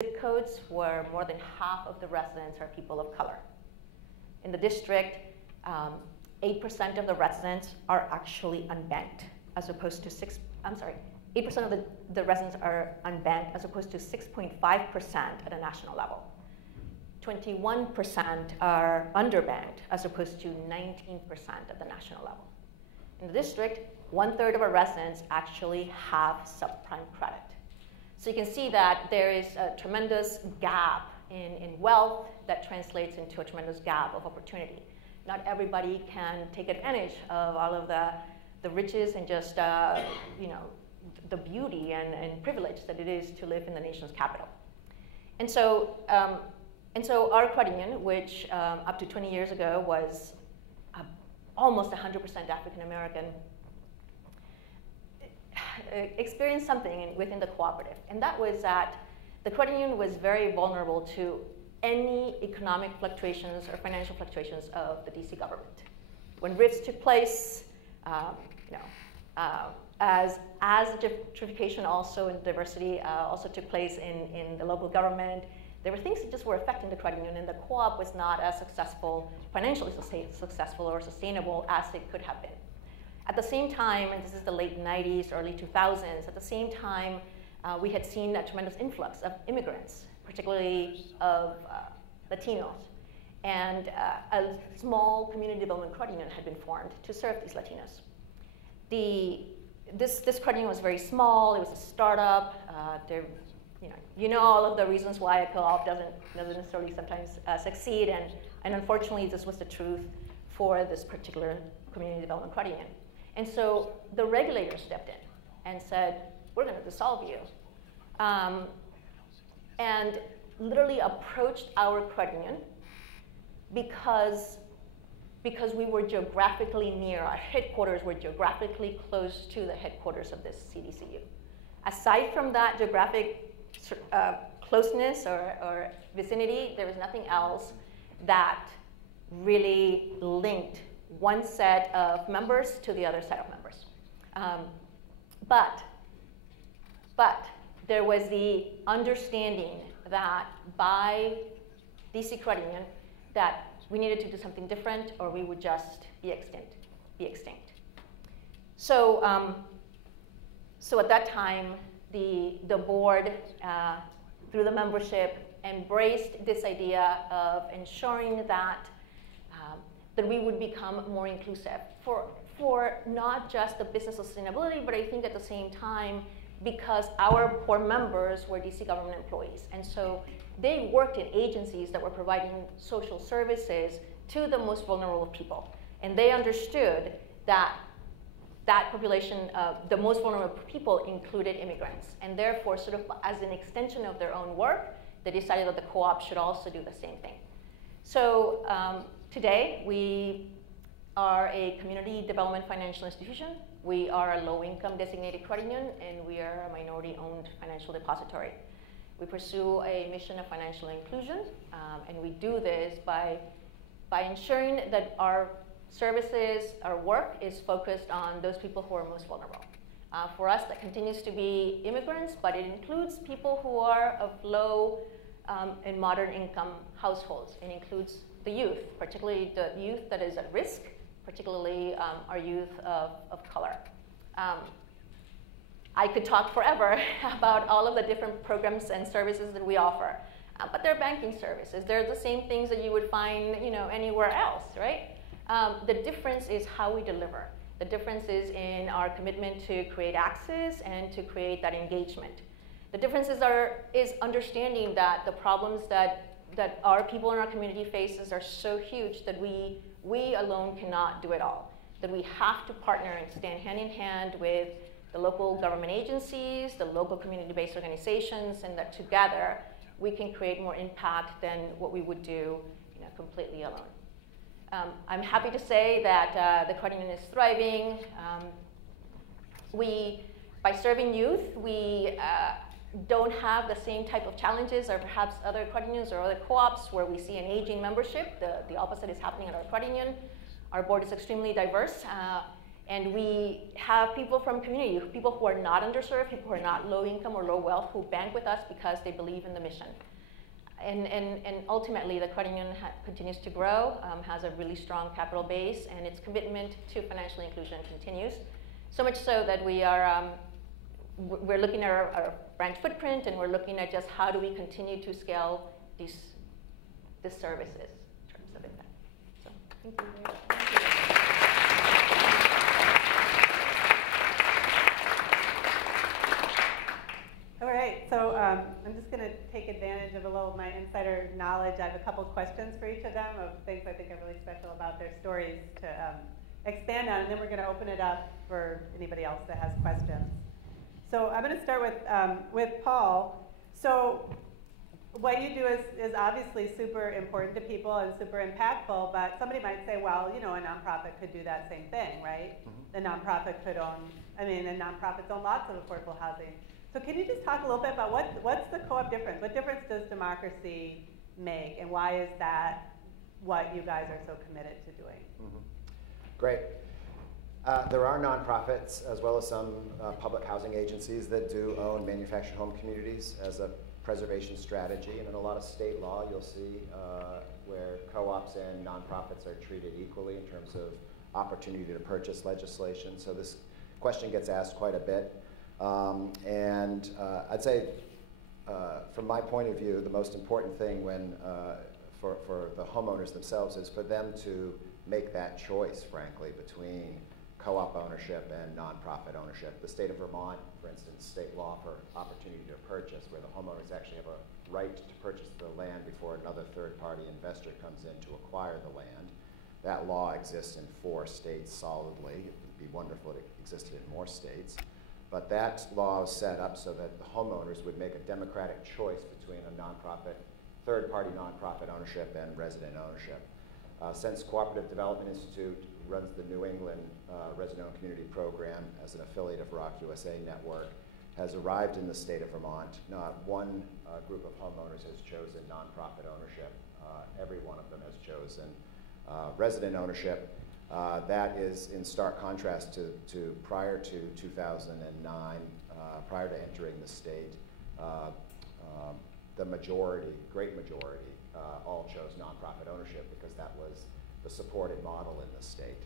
zip codes where more than half of the residents are people of color. In the district, 8% of the residents are actually unbanked, as opposed to 8% of the residents are unbanked, as opposed to 6.5% at a national level. 21% are underbanked, as opposed to 19% at the national level. In the district, 1/3 of our residents actually have subprime credit. So you can see that there is a tremendous gap in wealth that translates into a tremendous gap of opportunity. Not everybody can take advantage of all of the riches and just the beauty and privilege that it is to live in the nation's capital. And so our credit union, which up to 20 years ago was almost 100% African American, experienced something within the cooperative, and that was that the credit union was very vulnerable to any economic fluctuations or financial fluctuations of the DC government. When rifts took place, as gentrification also and diversity also took place in the local government, there were things that just were affecting the credit union, and the co-op was not as successful, financially successful or sustainable as it could have been. At the same time, and this is the late 90s, early 2000s, at the same time, we had seen a tremendous influx of immigrants, particularly of Latinos. And a small community development credit union had been formed to serve these Latinos. This credit union was very small. It was a startup. You know all of the reasons why a co-op doesn't necessarily sometimes succeed, and unfortunately, this was the truth for this particular community development credit union. And so the regulator stepped in and said, we're going to dissolve you. And literally approached our credit union because we were geographically near, our headquarters were geographically close to the headquarters of this CDCU. Aside from that geographic closeness or vicinity, there was nothing else that really linked one set of members to the other set of members. But there was the understanding that by DC Credit Union that we needed to do something different or we would just be extinct. So at that time, the board, through the membership, embraced this idea of ensuring that we would become more inclusive for not just the business sustainability, but I think at the same time, because our core members were DC government employees. And so they worked in agencies that were providing social services to the most vulnerable people. And they understood that that population, the most vulnerable people, included immigrants. And therefore, sort of as an extension of their own work, they decided that the co-op should also do the same thing. So today, we are a community development financial institution. We are a low-income designated credit union, and we are a minority-owned financial depository. We pursue a mission of financial inclusion, and we do this by ensuring that our services, our work is focused on those people who are most vulnerable. For us, that continues to be immigrants, but it includes people who are of low and moderate income households. It includes the youth, particularly the youth that is at risk, particularly our youth of color. I could talk forever about all of the different programs and services that we offer, but they're banking services. They're the same things that you would find anywhere else, right? The difference is how we deliver. The difference is in our commitment to create access and to create that engagement. The differences is understanding that the problems that our people in our community faces are so huge that we alone cannot do it all. That we have to partner and stand hand in hand with the local government agencies, the local community-based organizations, and that together we can create more impact than what we would do completely alone. I'm happy to say that the credit union is thriving. By serving youth, we don't have the same type of challenges or perhaps other credit unions or other co-ops where we see an aging membership. The opposite is happening at our credit union. Our board is extremely diverse. And we have people from community, people who are not underserved, people who are not low income or low wealth, who bank with us because they believe in the mission. And ultimately, the credit union continues to grow, has a really strong capital base, and its commitment to financial inclusion continues. So much so that we're looking at our branch footprint, and we're looking at just how do we continue to scale these services in terms of impact. So thank you very much. All right, so I'm just going to take advantage of a little of my insider knowledge. I have a couple questions for each of them of things I think are really special about their stories to expand on, and then we're going to open it up for anybody else that has questions. So I'm going to start with Paul. So what you do is obviously super important to people and super impactful, but somebody might say, well, you know, a nonprofit could do that same thing, right? Mm-hmm. A nonprofit could and nonprofits own lots of affordable housing. So can you just talk a little bit about what's the co-op difference? What difference does democracy make, and why is that what you guys are so committed to doing? Mm-hmm. Great. There are nonprofits as well as some public housing agencies that do own manufactured home communities as a preservation strategy. And in a lot of state law, you'll see where co-ops and nonprofits are treated equally in terms of opportunity to purchase legislation. So this question gets asked quite a bit. I'd say, from my point of view, the most important thing for the homeowners themselves is for them to make that choice, frankly, between co-op ownership and nonprofit ownership. The state of Vermont, for instance, state law for opportunity to purchase, where the homeowners actually have a right to purchase the land before another third-party investor comes in to acquire the land. That law exists in 4 states solidly. It would be wonderful if it existed in more states. But that law is set up so that the homeowners would make a democratic choice between a nonprofit, third-party nonprofit ownership and resident ownership. Since Cooperative Development Institute runs the New England Resident-Owned Community Program as an affiliate of Rock USA Network, has arrived in the state of Vermont, not one group of homeowners has chosen nonprofit ownership. Every one of them has chosen resident ownership. That is in stark contrast to prior to 2009, prior to entering the state. The majority, great majority, all chose nonprofit ownership because that was the supported model in the state.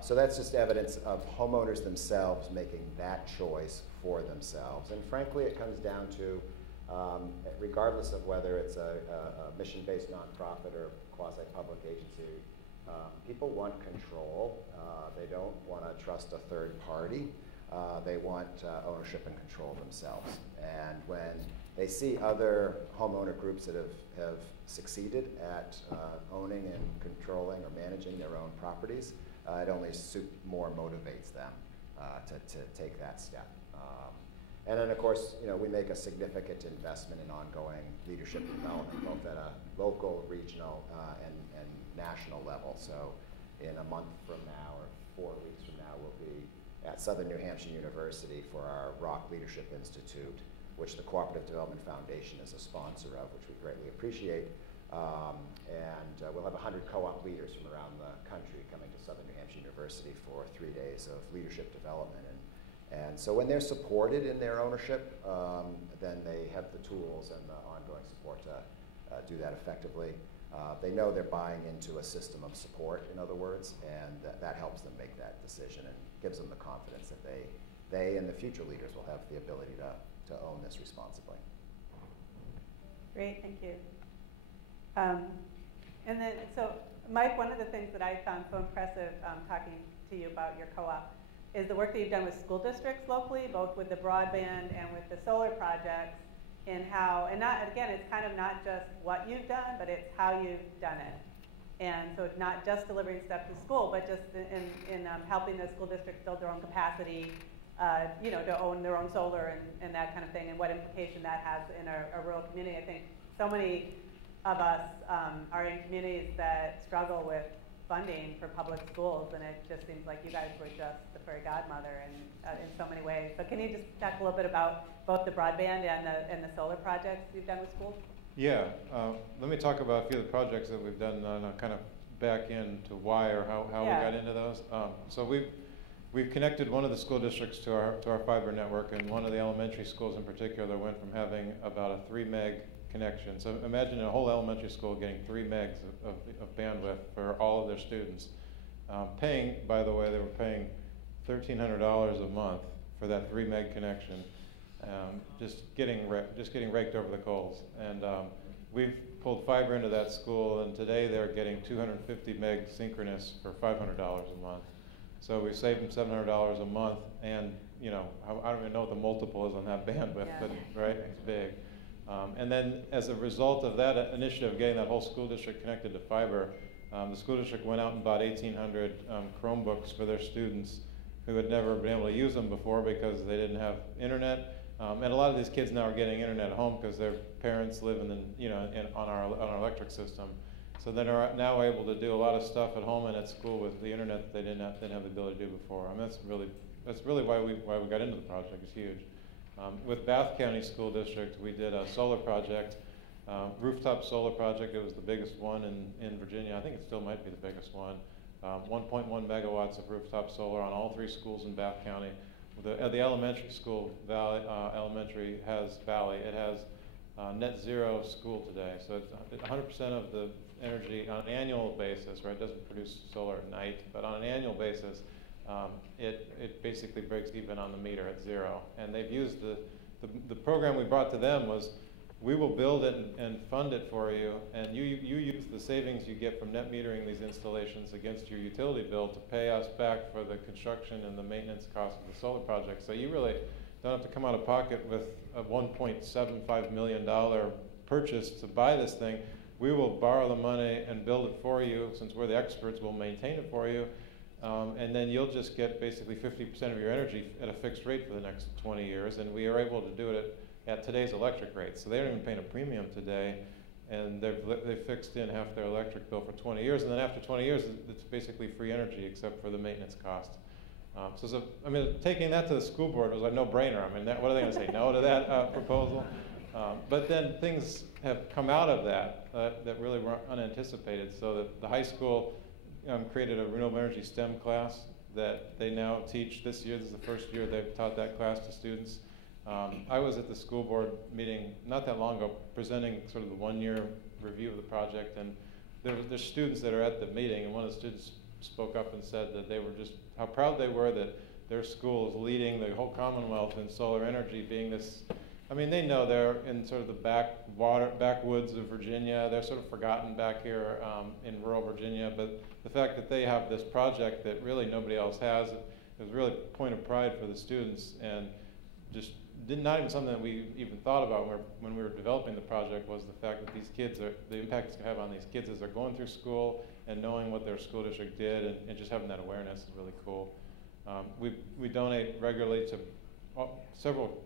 So that's just evidence of homeowners themselves making that choice for themselves. And frankly, it comes down to, regardless of whether it's a mission-based nonprofit or quasi-public agency, people want control. They don't want to trust a third party. They want ownership and control themselves. And when they see other homeowner groups that have succeeded at owning and controlling or managing their own properties, it only more motivates them to take that step. And then, of course, we make a significant investment in ongoing leadership development, both at a local, regional, and national level. So in a month from now or 4 weeks from now, we'll be at Southern New Hampshire University for our Rock Leadership Institute, which the Cooperative Development Foundation is a sponsor of, which we greatly appreciate. We'll have 100 co-op leaders from around the country coming to Southern New Hampshire University for 3 days of leadership development. And so when they're supported in their ownership, then they have the tools and the ongoing support to do that effectively. They know they're buying into a system of support, in other words, and that helps them make that decision and gives them the confidence that they and the future leaders will have the ability to own this responsibly. Great, thank you. And then, so Mike, one of the things that I found so impressive talking to you about your co-op is the work that you've done with school districts locally, both with the broadband and with the solar projects, and how, and not, again, it's kind of not just what you've done, but it's how you've done it. And so it's not just delivering stuff to school, but just in helping the school districts build their own capacity, to own their own solar and that kind of thing, and what implication that has in a rural community. I think so many of us are in communities that struggle with funding for public schools, and it just seems like you guys were just the fairy godmother in so many ways. So can you just talk a little bit about both the broadband and the solar projects you've done with schools? Yeah, let me talk about a few of the projects that we've done, kind of back into why or how we got into those. So we've we've connected one of the school districts to our fiber network, and one of the elementary schools in particular went from having about a 3 meg connection. So imagine a whole elementary school getting 3 megs of bandwidth for all of their students. Paying, by the way, they were paying $1,300 a month for that 3 meg connection. Just getting raked over the coals. And we've pulled fiber into that school, and today they're getting 250 meg synchronous for $500 a month. So we saved them $700 a month, and you know, I don't even know what the multiple is on that bandwidth, Yeah. but right, it's big. And then as a result of that initiative, getting that whole school district connected to fiber, the school district went out and bought 1,800 Chromebooks for their students who had never been able to use them before because they didn't have internet. And a lot of these kids now are getting internet at home because their parents live on our electric system. So they're now able to do a lot of stuff at home and at school with the internet that they didn't have the ability to do before. I mean, that's really why we got into the project. It's huge. With Bath County School District, we did a solar project, rooftop solar project. It was the biggest one in Virginia. I think it still might be the biggest one. 1.1 megawatts of rooftop solar on all 3 schools in Bath County. The elementary school, Elementary has Valley. It has net zero school today. So it's 100% of the energy on an annual basis, right? It doesn't produce solar at night, but on an annual basis, it basically breaks even on the meter at 0. And they've used the program we brought to them was, we will build it and fund it for you, and you use the savings you get from net metering these installations against your utility bill to pay us back for the construction and the maintenance cost of the solar project. So you really don't have to come out of pocket with a $1.75 million purchase to buy this thing. We will borrow the money and build it for you. Since we're the experts, we'll maintain it for you. And then you'll just get basically 50% of your energy at a fixed rate for the next 20 years. And we are able to do it at today's electric rates. So they don't even pay a premium today. And they've fixed in half their electric bill for 20 years. And then after 20 years, it's basically free energy except for the maintenance cost. I mean, taking that to the school board was a no-brainer. I mean, what are they going to say, no to that proposal? But then things have come out of that that really were unanticipated. So that the high school created a renewable energy STEM class that they now teach this year. This is the first year they've taught that class to students. I was at the school board meeting not that long ago presenting sort of the 1-year review of the project, and there's students that are at the meeting, and one of the students spoke up and said that they were just, how proud they were that their school is leading the whole Commonwealth in solar energy, being this, I mean, they know they're in sort of the backwoods of Virginia. They're sort of forgotten back here in rural Virginia, but the fact that they have this project that really nobody else has, it was really a point of pride for the students, and just not even something that we even thought about when we were developing the project, was the fact that these kids the impact it's going to have on these kids as they're going through school and knowing what their school district did, and just having that awareness is really cool. We donate regularly to several